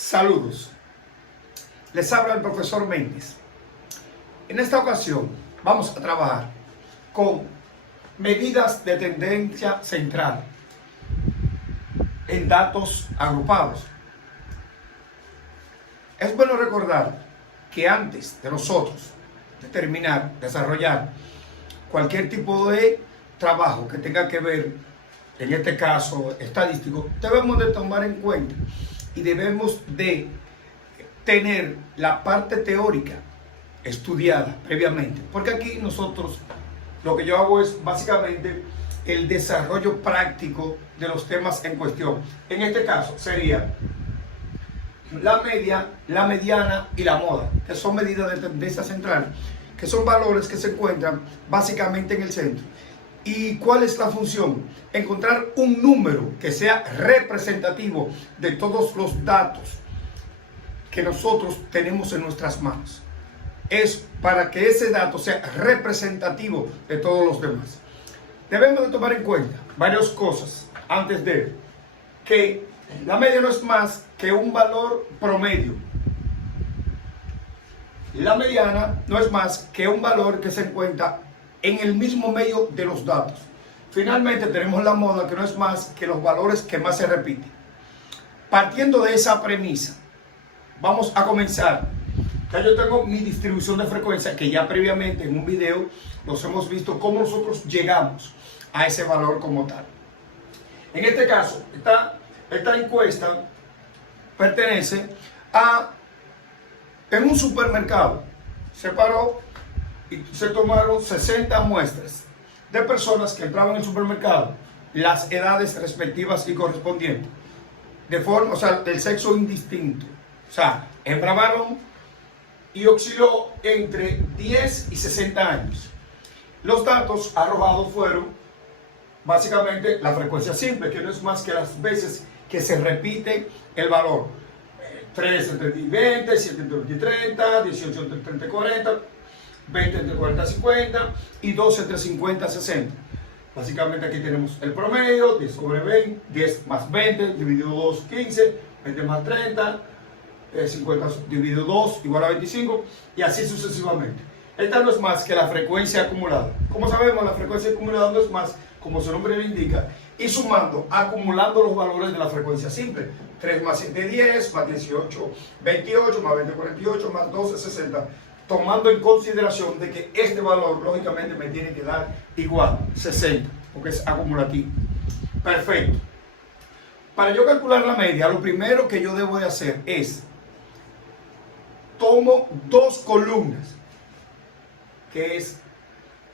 Saludos, les habla el profesor Méndez. En esta ocasión vamos a trabajar con medidas de tendencia central en datos agrupados. Es bueno recordar que antes de nosotros desarrollar cualquier tipo de trabajo que tenga que ver, en este caso estadístico, debemos de tomar en cuenta y debemos de tener la parte teórica estudiada previamente, porque aquí nosotros lo que yo hago es básicamente el desarrollo práctico de los temas en cuestión. En este caso sería la media, la mediana y la moda, que son medidas de tendencia central, que son valores que se encuentran básicamente en el centro. ¿Y cuál es la función? Encontrar un número que sea representativo de todos los datos que nosotros tenemos en nuestras manos. Es para que ese dato sea representativo de todos los demás. Debemos de tomar en cuenta varias cosas antes de que la media no es más que un valor promedio. La mediana no es más que un valor que se encuentra en el mismo medio de los datos. Finalmente tenemos la moda, que no es más que los valores que más se repiten. Partiendo de esa premisa, vamos a comenzar. Ya yo tengo mi distribución de frecuencia, que ya previamente en un video los hemos visto cómo nosotros llegamos a ese valor como tal. En este caso, esta encuesta pertenece a, en un supermercado, se paró y se tomaron 60 muestras de personas que entraban en el supermercado, las edades respectivas y correspondientes, de forma, o sea, del sexo indistinto. O sea, hembra varón, y osciló entre 10 y 60 años. Los datos arrojados fueron básicamente la frecuencia simple, que no es más que las veces que se repite el valor. 3 entre 20, 7 entre 20 y 30, 18 entre 30 y 40, 20 entre 40 y 50 y 12 entre 50 y 60. Básicamente aquí tenemos el promedio, 10 sobre 20, 10 más 20, dividido 2, 15, 20 más 30, 50 dividido 2 igual a 25 y así sucesivamente. Esta no es más que la frecuencia acumulada. Como sabemos, la frecuencia acumulada no es más, como su nombre lo indica, y sumando, acumulando los valores de la frecuencia simple. 3 más 7, 10, más 18, 28, más 20, 48, más 12, 60. Tomando en consideración de que este valor, lógicamente, me tiene que dar igual, 60, porque es acumulativo. Perfecto. Para yo calcular la media, lo primero que yo debo de hacer es, tomo dos columnas, que es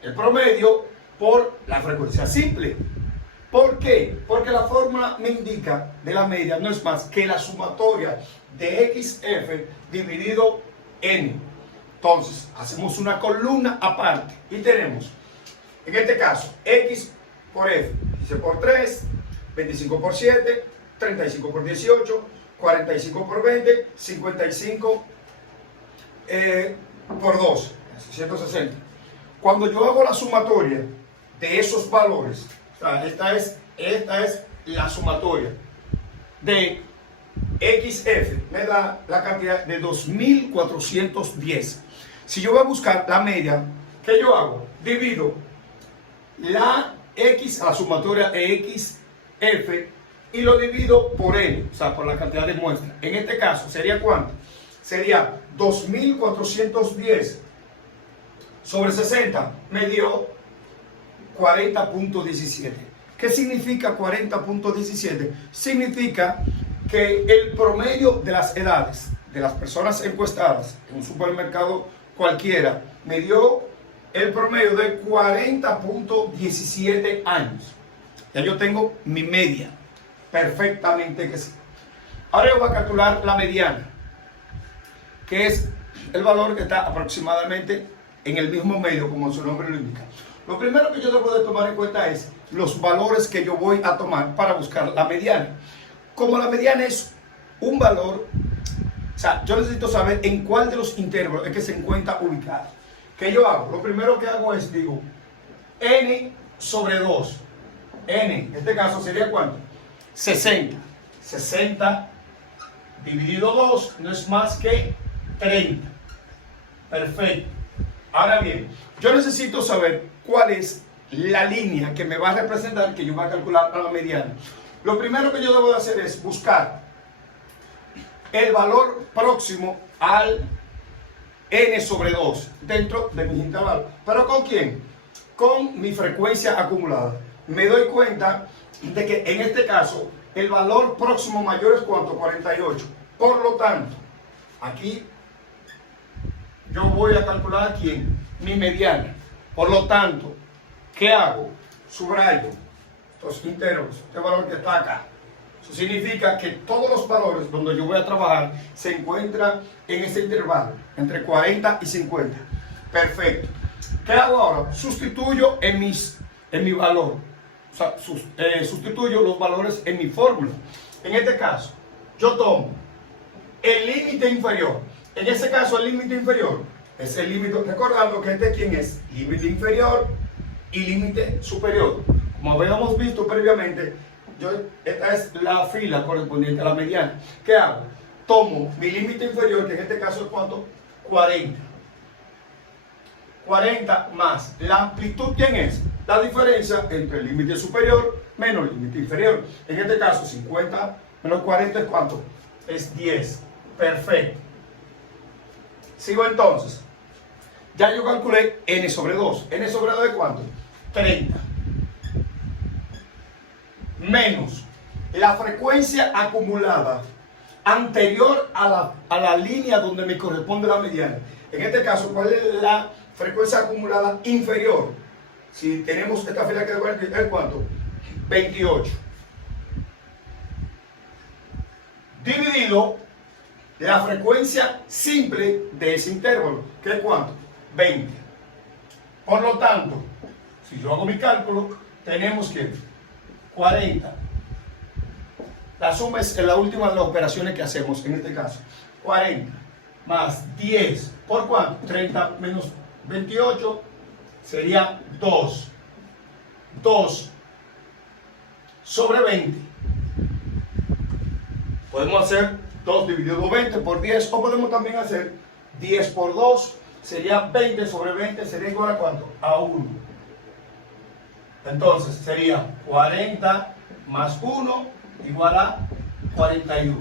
el promedio por la frecuencia simple. ¿Por qué? Porque la fórmula me indica de la media no es más que la sumatoria de XF dividido N. Entonces, hacemos una columna aparte y tenemos, en este caso, X por F, dice por 3, 25 por 7, 35 por 18, 45 por 20, 55 por 2, 160. Cuando yo hago la sumatoria de esos valores, o sea, esta es la sumatoria de XF, me da la cantidad de 2410. Si yo voy a buscar la media, ¿qué yo hago? Divido la X, la sumatoria de XF, y lo divido por N, o sea, por la cantidad de muestras. En este caso, ¿sería cuánto? Sería 2410 sobre 60, me dio 40.17. ¿Qué significa 40.17? Significa que el promedio de las edades de las personas encuestadas en un supermercado cualquiera me dio el promedio de 40.17 años. Ya yo tengo mi media, perfectamente que sí. Ahora yo voy a calcular la mediana, que es el valor que está aproximadamente en el mismo medio, como su nombre lo indica. Lo primero que yo debo de tomar en cuenta es los valores que yo voy a tomar para buscar la mediana. Como la mediana es un valor, o sea, yo necesito saber en cuál de los intervalos es que se encuentra ubicado. ¿Qué yo hago? Lo primero que hago es, digo, n sobre 2. N, en este caso sería ¿cuánto? 60. 60 dividido 2 no es más que 30. Perfecto. Ahora bien, yo necesito saber cuál es la línea que me va a representar, que yo voy a calcular a la mediana. Lo primero que yo debo de hacer es buscar el valor próximo al n sobre 2 dentro de mis intervalos. ¿Pero con quién? Con mi frecuencia acumulada. Me doy cuenta de que en este caso el valor próximo mayor es ¿cuánto? 48. Por lo tanto, aquí yo voy a calcular aquí mi mediana. Por lo tanto, ¿qué hago? Subrayo estos íntegros, este valor que está acá. Eso significa que todos los valores donde yo voy a trabajar se encuentran en ese intervalo, entre 40 y 50. Perfecto. ¿Qué hago ahora? Sustituyo en mi valor. O sea, sustituyo los valores en mi fórmula. En este caso, yo tomo el límite inferior. En ese caso, el límite inferior es el límite, recordando que ¿quién es? Límite inferior y límite superior. Como habíamos visto previamente, esta es la fila correspondiente a la mediana. ¿Qué hago? Tomo mi límite inferior, que en este caso es ¿cuánto? 40. 40 más la amplitud, ¿quién es? La diferencia entre el límite superior menos el límite inferior. En este caso, 50 menos 40 es ¿cuánto? Es 10. Perfecto. Sigo entonces. Ya yo calculé n sobre 2. ¿N sobre 2 es cuánto? 30. Menos la frecuencia acumulada anterior a la línea donde me corresponde la mediana. En este caso, ¿cuál es la frecuencia acumulada inferior? Si tenemos esta fila que es ¿cuánto? 28. Dividido la frecuencia simple de ese intervalo, que es ¿cuánto? 20. Por lo tanto, si yo hago mi cálculo, tenemos que 40. La suma es la última de las operaciones que hacemos en este caso. 40 más 10. ¿Por cuánto? 30 menos 28 sería 2. 2 sobre 20. Podemos hacer 2 dividido 20 por 10, o podemos también hacer 10 por 2, sería 20 sobre 20, sería igual a ¿cuánto? A 1. Entonces sería 40 más 1 igual a 41.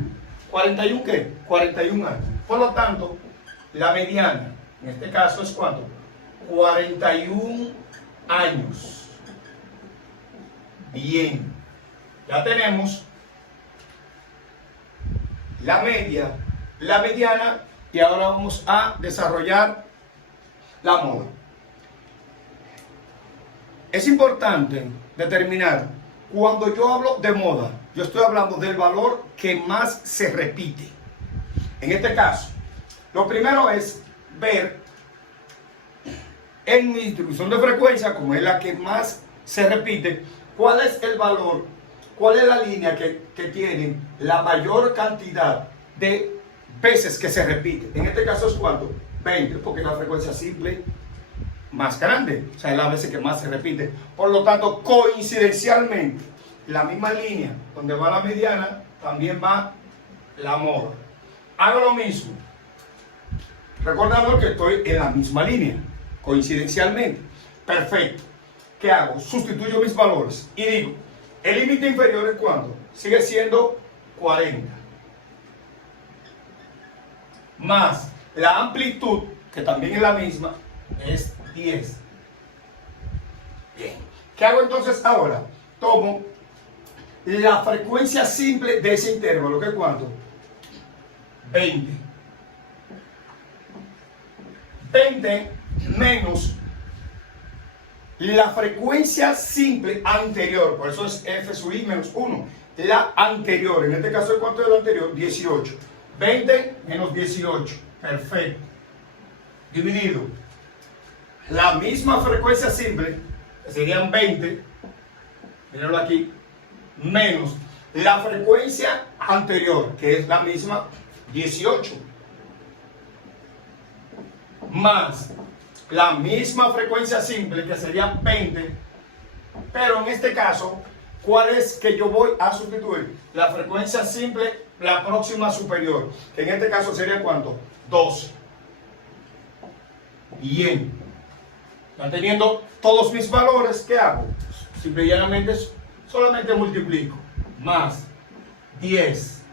¿41 qué? 41 años. Por lo tanto, la mediana, en este caso es ¿cuánto? 41 años. Bien. Ya tenemos la media, la mediana, y ahora vamos a desarrollar la moda. Es importante determinar, cuando yo hablo de moda, yo estoy hablando del valor que más se repite. En este caso, lo primero es ver en mi distribución de frecuencia, como es la que más se repite, cuál es el valor, cuál es la línea que tiene la mayor cantidad de veces que se repite. En este caso es ¿cuánto? 20, porque es la frecuencia simple más grande, o sea, es la veces que más se repite. Por lo tanto, coincidencialmente, la misma línea donde va la mediana, también va la moda. Hago lo mismo, recordando que estoy en la misma línea, coincidencialmente. Perfecto. ¿Qué hago? Sustituyo mis valores y digo, el límite inferior es ¿cuánto? Sigue siendo 40. Más la amplitud, que también es la misma, es 10. Bien. ¿Qué hago entonces ahora? Tomo la frecuencia simple de ese intervalo, que es ¿cuánto? 20. 20 menos la frecuencia simple anterior, por eso es f sub i menos 1, la anterior, en este caso ¿es cuánto es la anterior? 18. 20 menos 18, perfecto. Dividido la misma frecuencia simple, que serían 20, mírenlo aquí, menos la frecuencia anterior, que es la misma 18, más la misma frecuencia simple, que sería 20, pero en este caso ¿Cuál es que yo voy a sustituir? La frecuencia simple, la próxima superior. En este caso sería ¿cuánto? 12. Bien. Manteniendo todos mis valores, ¿qué hago? Simple y llanamente solamente multiplico. Más 10.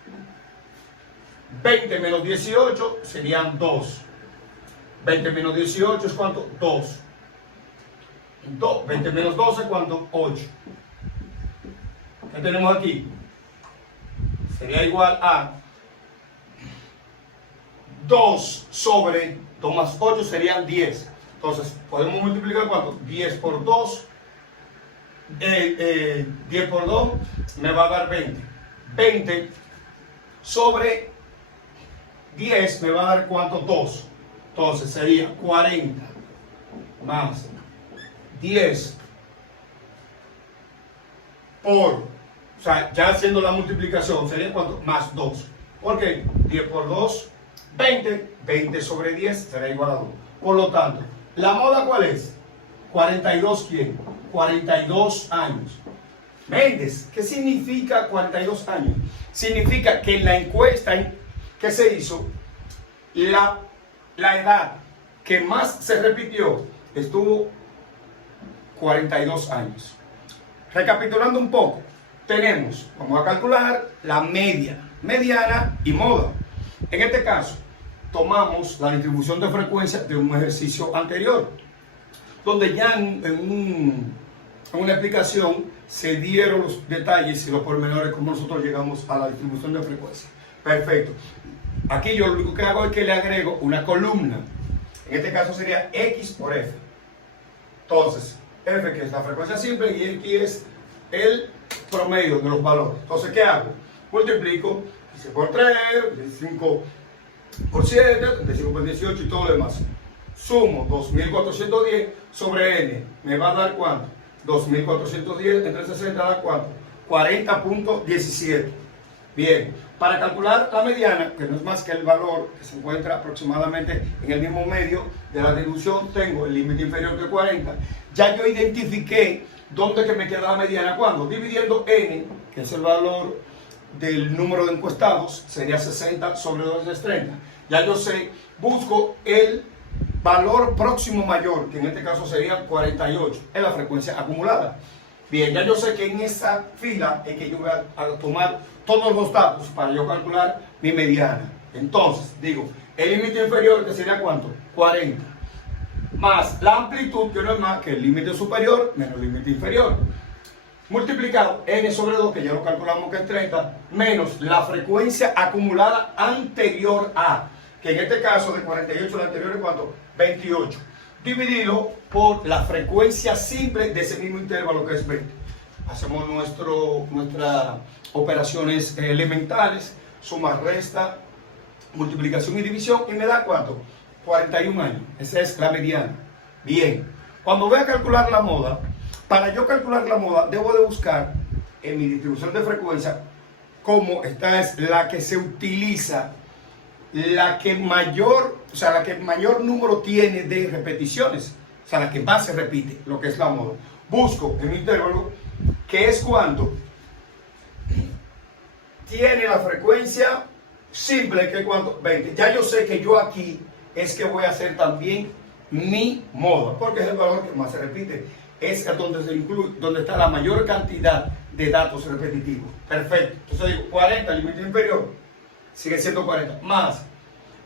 20 menos 18 serían 2. 20 menos 18 es ¿cuánto? 2. 20 menos 12, ¿cuánto? 8. ¿Qué tenemos aquí? Sería igual a 2 sobre 2 más 8 serían 10. Entonces, podemos multiplicar ¿cuánto? 10 por 2. 10 por 2 me va a dar 20. 20 sobre 10 me va a dar ¿cuánto? 2. Entonces sería 40 más 10 por, o sea, ya haciendo la multiplicación, sería ¿cuánto? Más 2. ¿Por qué? 10 por 2, 20. 20 sobre 10 será igual a 2. Por lo tanto, ¿la moda cuál es? 42, ¿quién? 42 años. Méndez, ¿qué significa 42 años? Significa que en la encuesta que se hizo, la edad que más se repitió estuvo 42 años. Recapitulando un poco, tenemos, vamos a calcular la media, mediana y moda. En este caso, tomamos la distribución de frecuencia de un ejercicio anterior, donde ya en una explicación se dieron los detalles y los pormenores como nosotros llegamos a la distribución de frecuencia. Perfecto. Aquí yo lo único que hago es que le agrego una columna. En este caso sería X por F. Entonces, F que es la frecuencia simple y X es el promedio de los valores. Entonces, ¿qué hago? Multiplico 15 por 3, 25 por 7, 35 por 18 y todo lo demás. Sumo 2410 sobre N. ¿Me va a dar cuánto? 2410 entre 60 da cuánto? 40.17. Bien, para calcular la mediana, que no es más que el valor que se encuentra aproximadamente en el mismo medio de la distribución, tengo el límite inferior que 40. Ya yo identifiqué dónde que me queda la mediana. ¿Cuándo? Dividiendo N, que es el valor del número de encuestados, sería 60 sobre 2 es 30. Ya yo sé, busco el valor próximo mayor, que en este caso sería 48, es la frecuencia acumulada. Bien, ya yo sé que en esa fila es que yo voy a tomar todos los datos para yo calcular mi mediana. Entonces, digo, el límite inferior, que sería ¿cuánto? 40. Más la amplitud, que no es más que el límite superior menos el límite inferior. Multiplicado N sobre 2, que ya lo calculamos que es 30, menos la frecuencia acumulada anterior a, que en este caso de 48, la anterior es ¿cuánto? 28. Dividido por la frecuencia simple de ese mismo intervalo que es 20. Hacemos nuestras operaciones elementales, suma, resta, multiplicación y división, y me da ¿cuánto? 41 años. Esa es la mediana. Bien, cuando voy a calcular la moda, para yo calcular la moda, debo de buscar en mi distribución de frecuencia cómo esta es la que se utiliza, la que mayor número tiene de repeticiones, o sea, la que más se repite, lo que es la moda. Busco en mi intervalo, que es cuánto tiene la frecuencia simple, que es cuánto, 20. Ya yo sé que yo aquí es que voy a hacer también mi moda, porque es el valor que más se repite, es donde se incluye, donde está la mayor cantidad de datos repetitivos. Perfecto. Entonces digo 40, límite inferior, sigue siendo 40, más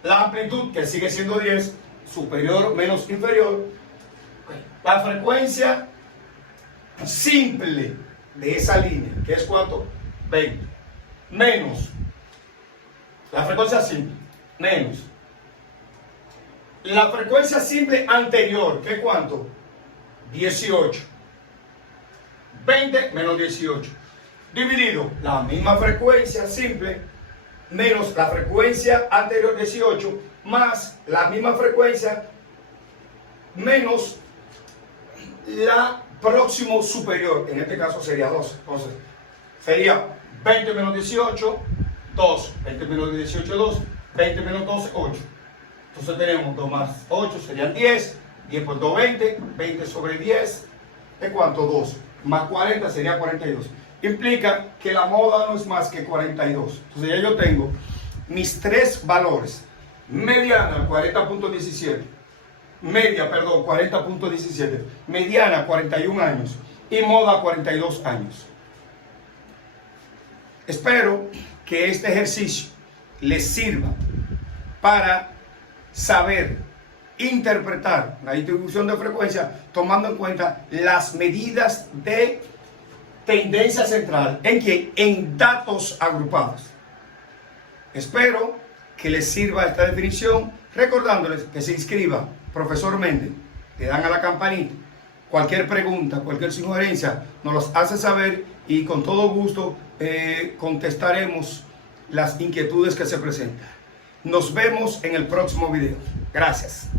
la amplitud, que sigue siendo 10, superior menos inferior, la frecuencia simple de esa línea, que es ¿cuánto? 20, menos la frecuencia simple, menos la frecuencia simple anterior, que es ¿cuánto? 18. 20 menos 18. Dividido la misma frecuencia simple menos la frecuencia anterior 18 más la misma frecuencia menos la próximo superior. En este caso sería 12. Entonces sería 20 menos 18, 2. 20 menos 18, 2. 20 menos 12, 8. Entonces tenemos 2 más 8 serían 10. 10 por 2, 20. 20 sobre 10 es ¿cuánto? 2. Más 40 sería 42. implica que la moda no es más que 42. Entonces ya yo tengo mis tres valores. Mediana 40.17, media, perdón, 40.17, mediana 41 años y moda 42 años. Espero que este ejercicio les sirva para saber interpretar la distribución de frecuencia tomando en cuenta las medidas de tendencia central. ¿En qué? En datos agrupados. Espero que les sirva esta definición, recordándoles que se inscriban, profesor Méndez, le dan a la campanita. Cualquier pregunta, cualquier sugerencia, nos los hace saber y con todo gusto contestaremos las inquietudes que se presentan. Nos vemos en el próximo video. Gracias.